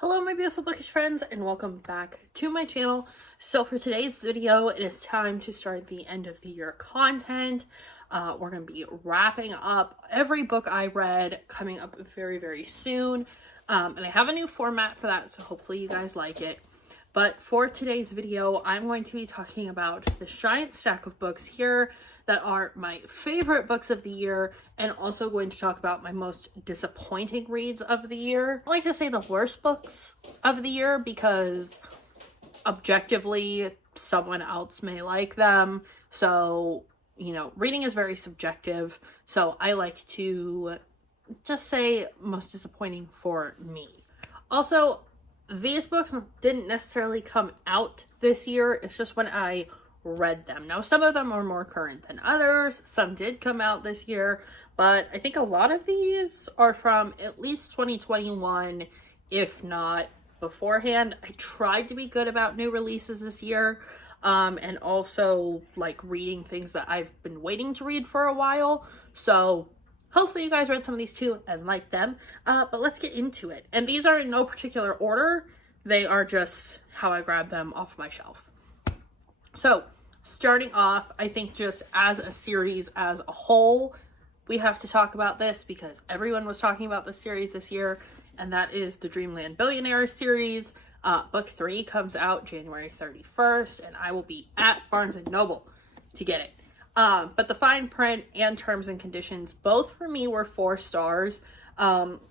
Hello my beautiful bookish friends and welcome back to my channel. So for today's video, it is time to start the end of the year content. We're going to be wrapping up every book I read coming up very soon. And I have a new format for that, so hopefully you guys like it. But for today's video, I'm going to be talking about this giant stack of books here that are my favorite books of the year, and also going to talk about my most disappointing reads of the year. I like to say the worst books of the year because objectively someone else may like them. So, you know, reading is very subjective. So I like to just say most disappointing for me. Also, these books didn't necessarily come out this year. It's just when I read them. Now, some of them are more current than others. Some did come out this year, but I think a lot of these are from at least 2021, if not beforehand. I tried to be good about new releases this year, and also like reading things that I've been waiting to read for a while. So hopefully you guys read some of these too and liked them, but let's get into it. And these are in no particular order. They are just how I grabbed them off my shelf. So starting off, I think just as a series as a whole, we have to talk about this because everyone was talking about this series this year, and that is the Dreamland Billionaires series. Book 3 comes out January 31st, and I will be at Barnes & Noble to get it. But the fine print and terms and conditions, both for me were 4 stars,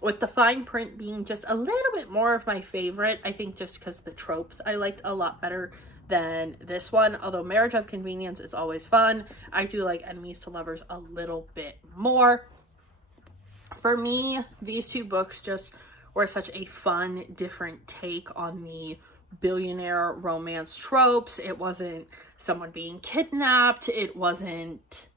with the fine print being just a little bit more of my favorite. I think just because the tropes I liked a lot better than this one. Although Marriage of Convenience is always fun, I do like Enemies to Lovers a little bit more. For me, these two books just were such a fun, different take on the billionaire romance tropes. It wasn't someone being kidnapped. It wasn't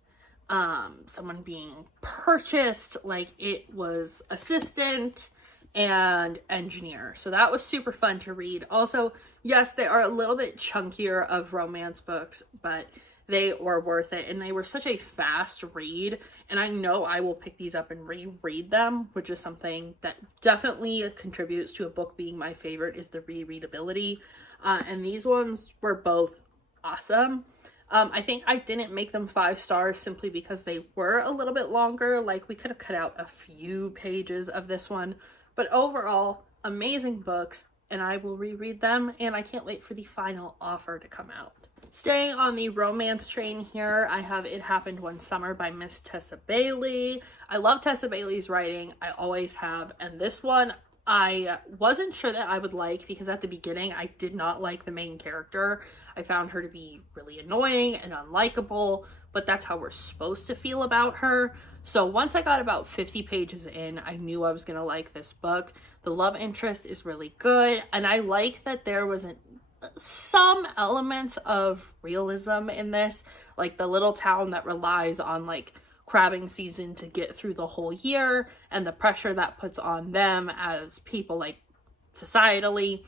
someone being purchased. Like, it was assistant and engineer. So that was super fun to read. Also, yes, they are a little bit chunkier of romance books, but they were worth it. And they were such a fast read. And I know I will pick these up and reread them, which is something that definitely contributes to a book being my favorite, is the rereadability. And these ones were both awesome. I think I didn't make them 5 stars simply because they were a little bit longer. Like, we could have cut out a few pages of this one. But overall, amazing books, and I will reread them, and I can't wait for the final offer to come out. Staying on the romance train here, I have It Happened One Summer by Miss Tessa Bailey. I love Tessa Bailey's writing. I always have. And this one, I wasn't sure that I would like because at the beginning, I did not like the main character. I found her to be really annoying and unlikable, but that's how we're supposed to feel about her. So once I got about 50 pages in, I knew I was going to like this book. The love interest is really good, and I like that there was some elements of realism in this, like the little town that relies on like crabbing season to get through the whole year, and the pressure that puts on them as people, like societally,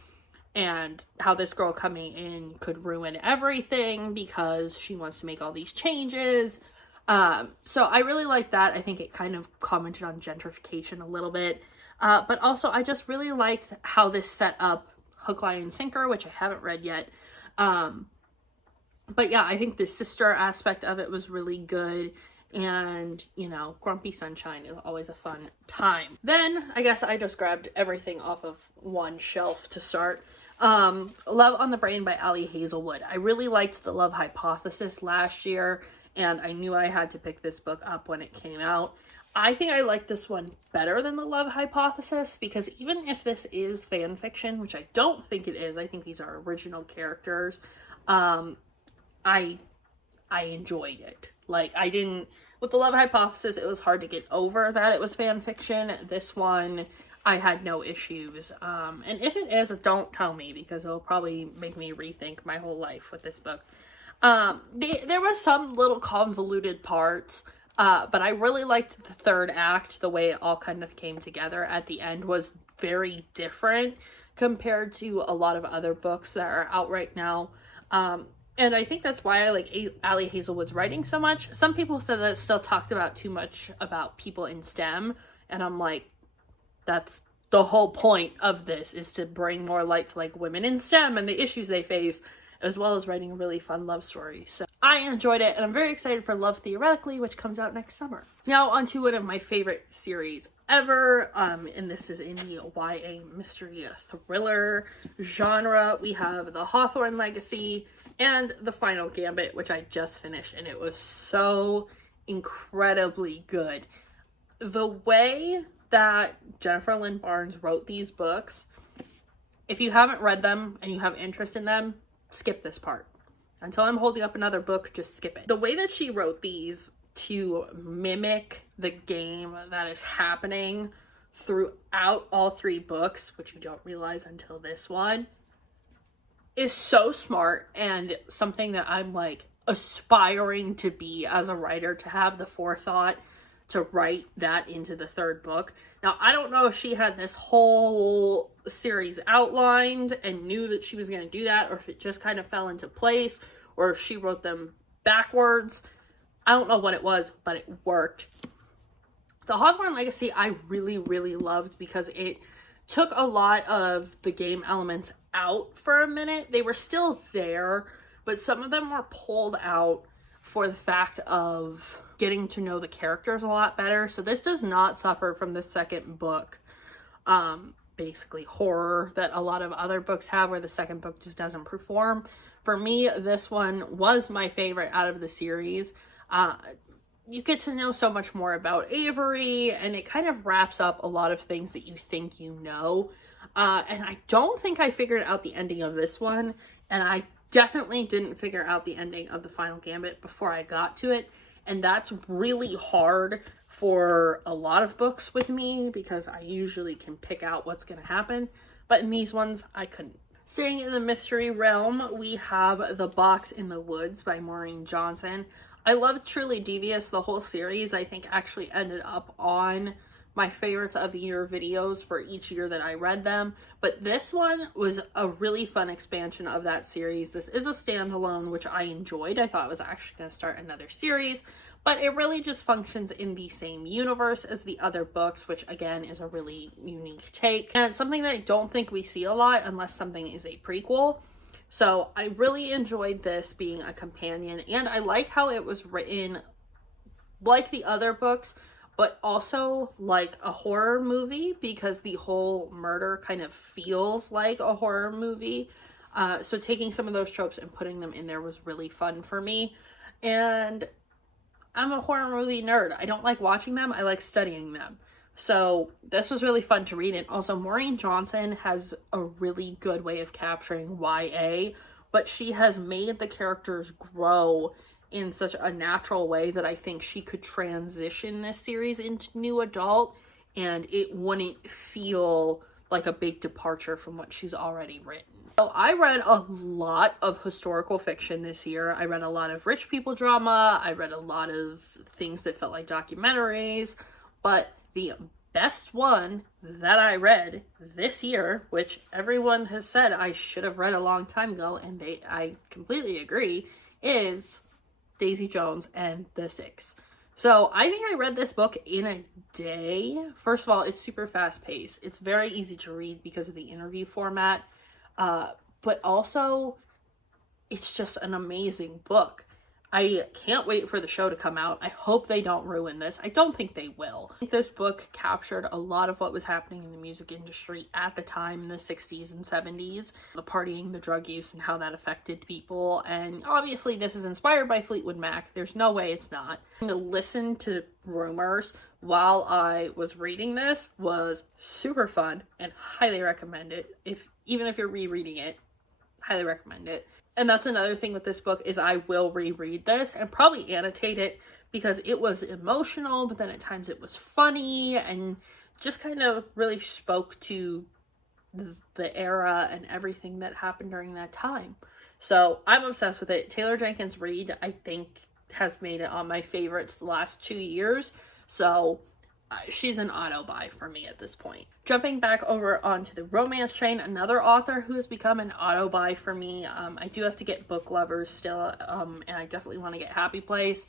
and how this girl coming in could ruin everything because she wants to make all these changes. So I really like that. I think it kind of commented on gentrification a little bit. But also I just really liked how this set up Hook, Line, and Sinker, which I haven't read yet. But yeah, I think the sister aspect of it was really good. And, you know, Grumpy Sunshine is always a fun time. Then I guess I just grabbed everything off of one shelf to start. Love on the Brain by Ali Hazelwood. I really liked The Love Hypothesis last year, and I knew I had to pick this book up when it came out. I think I like this one better than The Love Hypothesis because even if this is fan fiction, which I don't think it is, I think these are original characters, I enjoyed it. Like, I didn't, with The Love Hypothesis, it was hard to get over that it was fan fiction. This one, I had no issues. And if it is, don't tell me because it'll probably make me rethink my whole life with this book. There was some little convoluted parts, but I really liked the third act. The way it all kind of came together at the end was very different compared to a lot of other books that are out right now. And I think that's why I like Ali Hazelwood's writing so much. Some people said that it still talked about too much about people in STEM, and I'm like, that's the whole point of this is to bring more light to like women in STEM and the issues they face, as well as writing a really fun love story. So I enjoyed it, and I'm very excited for Love Theoretically, which comes out next summer. Now onto one of my favorite series ever, and this is in the YA mystery thriller genre. We have The Hawthorne Legacy and The Final Gambit, which I just finished, and it was so incredibly good. The way that Jennifer Lynn Barnes wrote these books, if you haven't read them and you have interest in them, skip this part. Until I'm holding up another book, just skip it. The way that she wrote these to mimic the game that is happening throughout all three books, which you don't realize until this one, is so smart, and something that I'm like aspiring to be as a writer, to have the forethought to write that into the third book. Now, I don't know if she had this whole series outlined and knew that she was going to do that, or if it just kind of fell into place, or if she wrote them backwards. I don't know what it was, but it worked. The Hawthorne Legacy I really, really loved because it took a lot of the game elements out for a minute. They were still there, but some of them were pulled out for the fact of getting to know the characters a lot better. So this does not suffer from the second book, basically horror that a lot of other books have, where the second book just doesn't perform. For me, this one was my favorite out of the series. You get to know so much more about Avery, and it kind of wraps up a lot of things that you think you know. And I don't think I figured out the ending of this one, and I definitely didn't figure out the ending of The Final Gambit before I got to it. And that's really hard for a lot of books with me, because I usually can pick out what's going to happen. But in these ones, I couldn't. Staying in the mystery realm, we have The Box in the Woods by Maureen Johnson. I loved Truly Devious. The whole series, I think, actually ended up on my favorites of the year videos for each year that I read them. But this one was a really fun expansion of that series. This is a standalone, which I enjoyed. I thought it was actually going to start another series, but it really just functions in the same universe as the other books, which again is a really unique take. And it's something that I don't think we see a lot unless something is a prequel. So I really enjoyed this being a companion, and I like how it was written like the other books, but also like a horror movie, because the whole murder kind of feels like a horror movie. So taking some of those tropes and putting them in there was really fun for me. And I'm a horror movie nerd. I don't like watching them. I like studying them. So this was really fun to read. And also Maureen Johnson has a really good way of capturing YA, but she has made the characters grow in such a natural way that I think she could transition this series into new adult, and it wouldn't feel like a big departure from what she's already written. So I read a lot of historical fiction this year. I read a lot of rich people drama. I read a lot of things that felt like documentaries, but the best one that I read this year, which everyone has said I should have read a long time ago, and I completely agree, is Daisy Jones and the Six. So I think I read this book in a day. First of all, it's super fast paced. It's very easy to read because of the interview format. But also, it's just an amazing book. I can't wait for the show to come out. I hope they don't ruin this. I don't think they will. I think this book captured a lot of what was happening in the music industry at the time in the 60s and 70s. The partying, the drug use, and how that affected people. And obviously this is inspired by Fleetwood Mac. There's no way it's not. To listen to rumors while I was reading this was super fun, and highly recommend it. Even if you're rereading it, highly recommend it. And that's another thing with this book, is I will reread this and probably annotate it, because it was emotional, but then at times it was funny and just kind of really spoke to the era and everything that happened during that time. So I'm obsessed with it. Taylor Jenkins Reid, I think, has made it on my favorites the last 2 years. So she's an auto buy for me at this point. Jumping back over onto the romance train, another author who has become an auto buy for me, I do have to get Book Lovers still, and I definitely want to get Happy Place,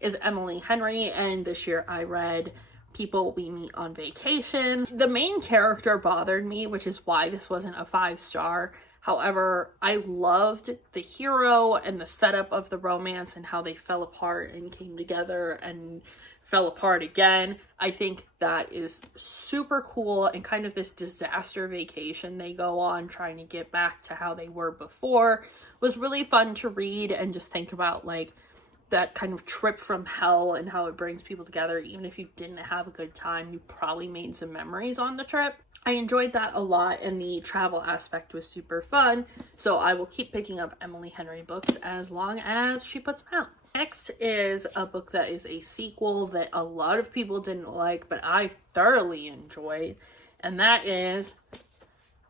is Emily Henry. And this year I read people we meet on vacation. The main character bothered me, which is why this wasn't a 5-star. However, I loved the hero and the setup of the romance and how they fell apart and came together and fell apart again. I think that is super cool, and kind of this disaster vacation they go on trying to get back to how they were before was really fun to read, and just think about like that kind of trip from hell and how it brings people together. Even if you didn't have a good time, you probably made some memories on the trip. I enjoyed that a lot, and the travel aspect was super fun. So I will keep picking up Emily Henry books as long as she puts them out. Next is a book that is a sequel that a lot of people didn't like, but I thoroughly enjoyed. And that is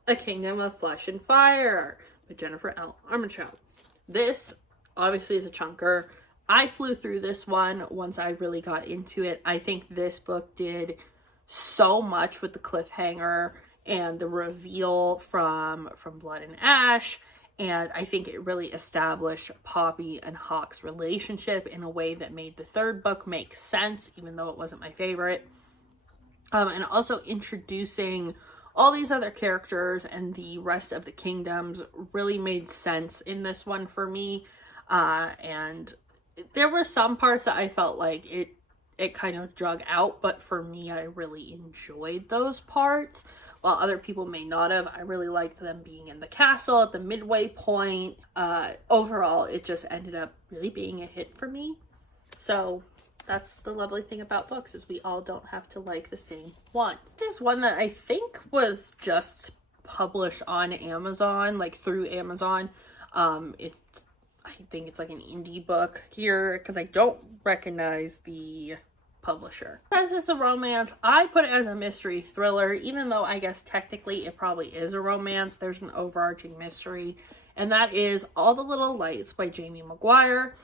A Kingdom of Flesh and Fire by Jennifer L. Armentrout. This obviously is a chunker. I flew through this one once I really got into it. I think this book did so much with the cliffhanger and the reveal from Blood and Ash, and I think it really established Poppy and Hawke's relationship in a way that made the third book make sense, even though it wasn't my favorite. And also introducing all these other characters and the rest of the kingdoms really made sense in this one for me. And there were some parts that I felt like it kind of drug out, but for me, I really enjoyed those parts. While other people may not have, I really liked them being in the castle at the midway point. Overall, it just ended up really being a hit for me. So that's the lovely thing about books, is we all don't have to like the same ones. This is one that I think was just published on Amazon, like through Amazon. I think it's like an indie book here, because I don't recognize the publisher. It says it's a romance. I put it as a mystery thriller, even though I guess technically it probably is a romance. There's an overarching mystery, and that is All the Little Lights by Jamie Maguire.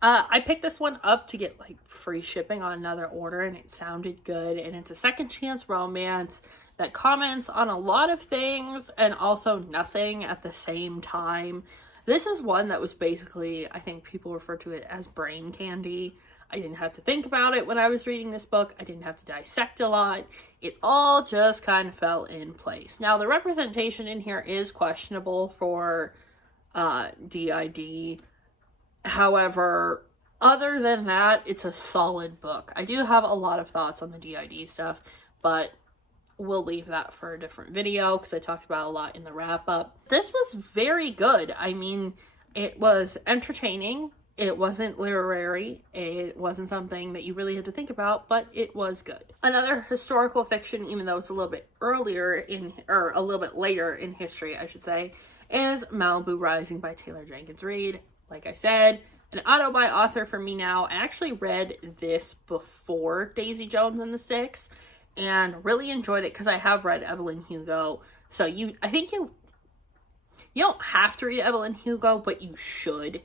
I picked this one up to get like free shipping on another order, and it sounded good, and it's a second chance romance that comments on a lot of things and also nothing at the same time. This is one that was basically, I think people refer to it as brain candy. I didn't have to think about it when I was reading this book. I didn't have to dissect a lot. It all just kind of fell in place. Now, the representation in here is questionable for DID. However, other than that, it's a solid book. I do have a lot of thoughts on the DID stuff, but we'll leave that for a different video because I talked about a lot in the wrap up. This was very good. I mean, it was entertaining. It wasn't literary. It wasn't something that you really had to think about, but it was good. Another historical fiction, even though it's a little bit a little bit later in history, I should say, is Malibu Rising by Taylor Jenkins Reid. Like I said, an auto-buy author for me now. I actually read this before Daisy Jones and the Six, and really enjoyed it because I have read Evelyn Hugo. So I think you don't have to read Evelyn Hugo, but you should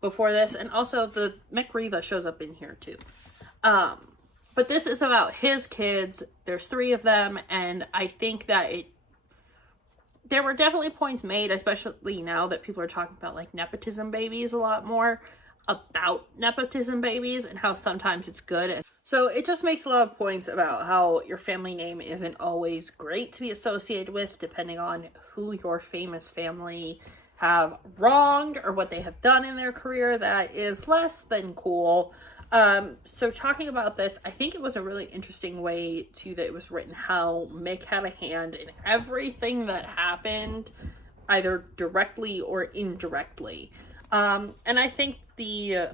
before this. And also the Mick Riva shows up in here too. But this is about his kids. There's 3 of them, and I think that there were definitely points made, especially now that people are talking about like nepotism babies a lot more, about nepotism babies and how sometimes it's good. And so it just makes a lot of points about how your family name isn't always great to be associated with, depending on who your famous family have wronged or what they have done in their career that is less than cool. So talking about this, I think it was a really interesting way too that it was written, how Mick had a hand in everything that happened, either directly or indirectly. And I think the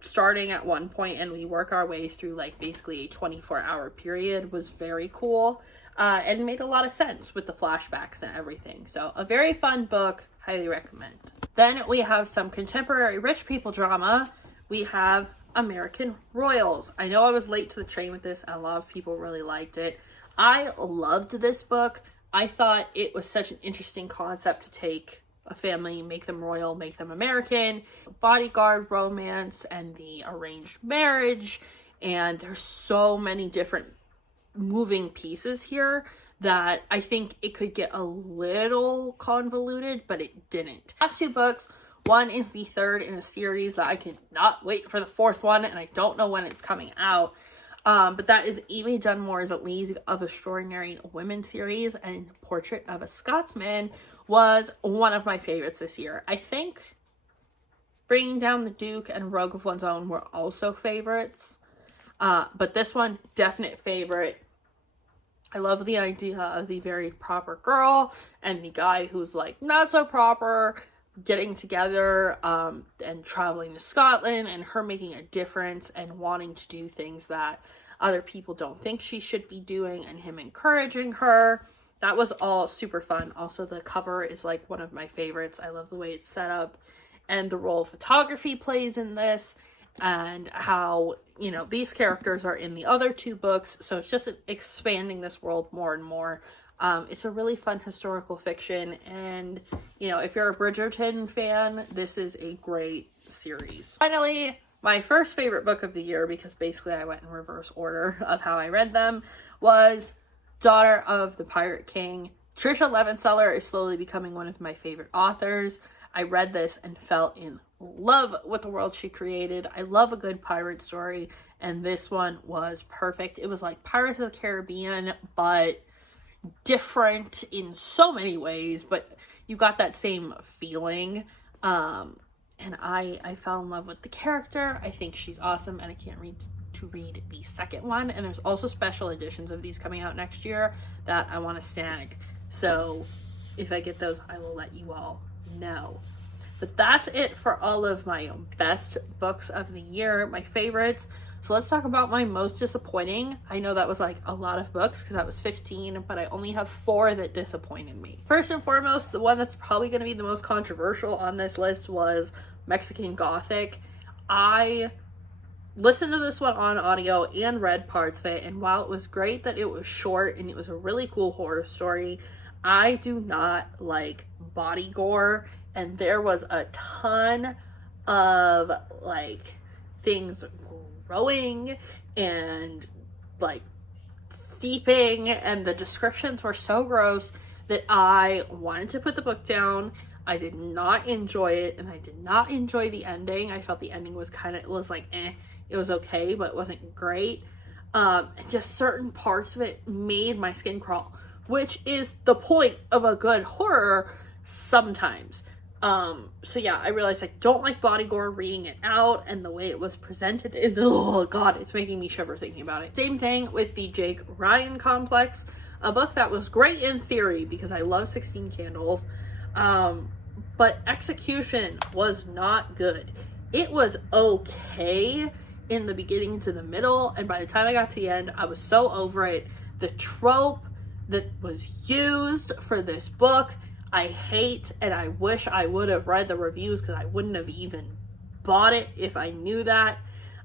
starting at one point and we work our way through like basically a 24-hour period was very cool, and made a lot of sense with the flashbacks and everything. So a very fun book, highly recommend. Then we have some contemporary rich people drama. We have American Royals. I know I was late to the train with this, and a lot of people really liked it. I loved this book. I thought it was such an interesting concept to take a family, make them royal, make them American, bodyguard romance, and the arranged marriage. And there's so many different moving pieces here that I think it could get a little convoluted, but it didn't. Last 2 books, one is the third in a series that I cannot wait for the 4th one, and I don't know when it's coming out. But that is Amy Dunmore's League of Extraordinary Women series, and Portrait of a Scotsman was one of my favorites this year. I think Bringing Down the Duke and Rogue of One's Own were also favorites. But this one, definite favorite. I love the idea of the very proper girl and the guy who's like not so proper getting together and traveling to Scotland, and her making a difference and wanting to do things that other people don't think she should be doing, and him encouraging her. That was all super fun. Also, the cover is like one of my favorites. I love the way it's set up and the role photography plays in this, and how, you know, these characters are in the other two books, so it's just expanding this world more and more. It's a really fun historical fiction, and, you know, if you're a Bridgerton fan, this is a great series. Finally, my first favorite book of the year, because basically I went in reverse order of how I read them, was Daughter of the Pirate King. Trisha Levenseller is slowly becoming one of my favorite authors. I read this and fell in love with the world she created. I love a good pirate story, and this one was perfect. It was like Pirates of the Caribbean, but different in so many ways, but you got that same feeling. And I fell in love with the character. I think she's awesome, and I can't wait to read the second one. And there's also special editions of these coming out next year that I want to snag. So if I get those, I will let you all know. But that's it for all of my best books of the year, my favorites. So let's talk about my most disappointing. I know that was like a lot of books because that was 15, but I only have 4 that disappointed me. First and foremost, the one that's probably going to be the most controversial on this list was Mexican Gothic. I listened to this one on audio and read parts of it, and while it was great that it was short and it was a really cool horror story, I do not like body gore, and there was a ton of like things growing and like seeping, and the descriptions were so gross that I wanted to put the book down. I did not enjoy it, and I did not enjoy the ending. I felt the ending was it was like it was okay, but it wasn't great. And just certain parts of it made my skin crawl, which is the point of a good horror sometimes. So yeah, I realized I don't like body gore reading it out, and the way it was presented, oh god, it's making me shiver thinking about it. Same thing with the Jake Ryan Complex, a book that was great in theory because I love 16 Candles, but execution was not good. It was okay in the beginning to the middle, and by the time I got to the end, I was so over it. The trope that was used for this book, I hate, and I wish I would have read the reviews because I wouldn't have even bought it if I knew that.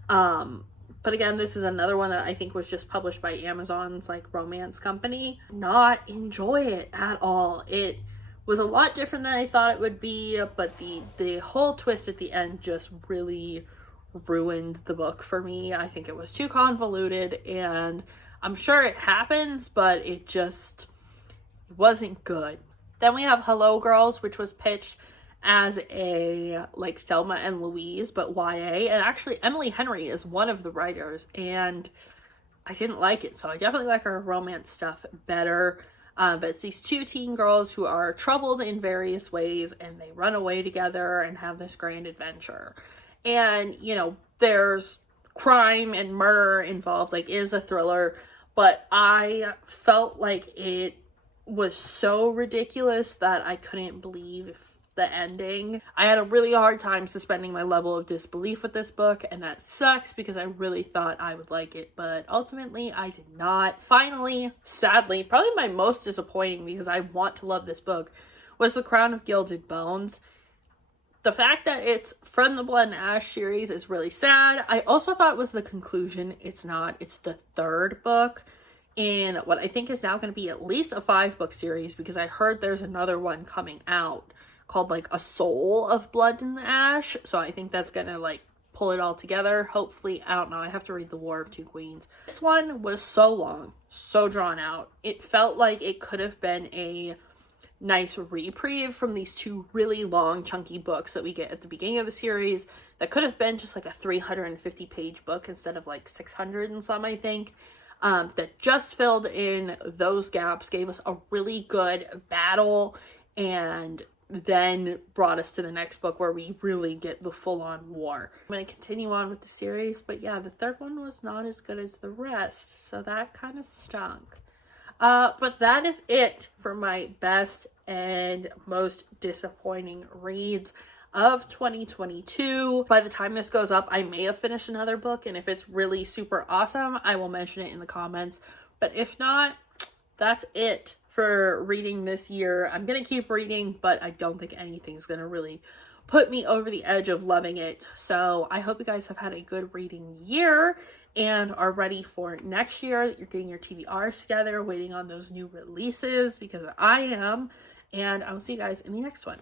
But again, this is another one that I think was just published by Amazon's like romance company. Not enjoy it at all. It was a lot different than I thought it would be, but the whole twist at the end just really ruined the book for me. I think it was too convoluted, and I'm sure it happens, but it just wasn't good. Then we have Hello Girls, which was pitched as a like Thelma and Louise, but YA. And actually Emily Henry is one of the writers, and I didn't like it. So I definitely like her romance stuff better. But it's these 2 teen girls who are troubled in various ways, and they run away together and have this grand adventure. And, you know, there's crime and murder involved, like it is a thriller, but I felt like it was so ridiculous that I couldn't believe the ending. I had a really hard time suspending my level of disbelief with this book, and that sucks because I really thought I would like it, but ultimately I did not. Finally, sadly, probably my most disappointing, because I want to love this book, was The Crown of Gilded Bones. The fact that it's from the Blood and Ash series is really sad. I also thought it was the conclusion. It's not. It's the 3rd book in what I think is now going to be at least a 5-book series, because I heard there's another one coming out called like A Soul of Blood and Ash. So I think that's going to like pull it all together. Hopefully, I don't know. I have to read The War of Two Queens. This one was so long, so drawn out. It felt like it could have been a nice reprieve from these 2 really long chunky books that we get at the beginning of the series. that could have been just like a 350 page book instead of like 600 and some, I think. That just filled in those gaps, gave us a really good battle, and then brought us to the next book where we really get the full-on war. I'm going to continue on with the series, but yeah, the third one was not as good as the rest, so that kind of stunk. But that is it for my best and most disappointing reads of 2022. By the time this goes up, I may have finished another book, and if it's really super awesome, I will mention it in the comments. But if not, that's it for reading this year. I'm gonna keep reading, but I don't think anything's gonna really put me over the edge of loving it. So I hope you guys have had a good reading year and are ready for next year. You're getting your TBRs together, waiting on those new releases, because I am. And I will see you guys in the next one.